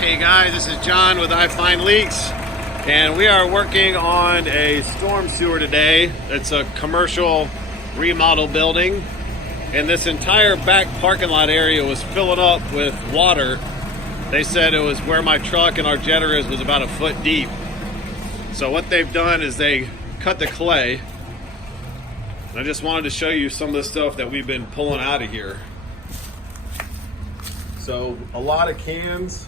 Hey guys, this is John with I Find Leaks, and we are working on a storm sewer today. It's a commercial remodel building, and this entire back parking lot area was filling up with water. They said it was where my truck and our jetter is was about a foot deep. So what they've done is they cut the clay. And I just wanted to show you some of the stuff that we've been pulling out of here. So a lot of cans.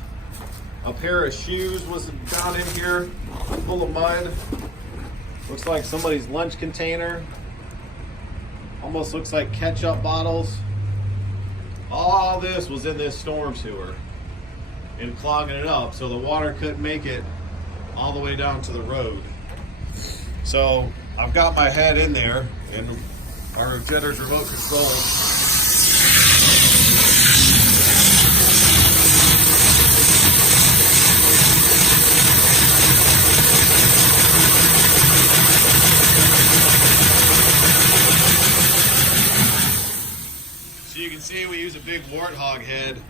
A pair of shoes was down in here, full of mud. Looks like somebody's lunch container. Almost looks like ketchup bottles. All this was in this storm sewer and clogging it up so the water couldn't make it all the way down to the road. So I've got my head in there and our jetter's remote control. So you can see we use a big warthog head,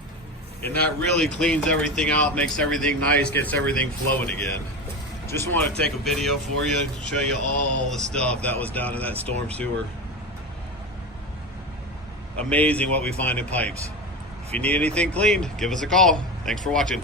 and that really cleans everything out, makes everything nice, gets everything flowing again. Just want to take a video for you, show you all the stuff that was down in that storm sewer. Amazing what we find in pipes. If you need anything cleaned, give us a call. Thanks for watching.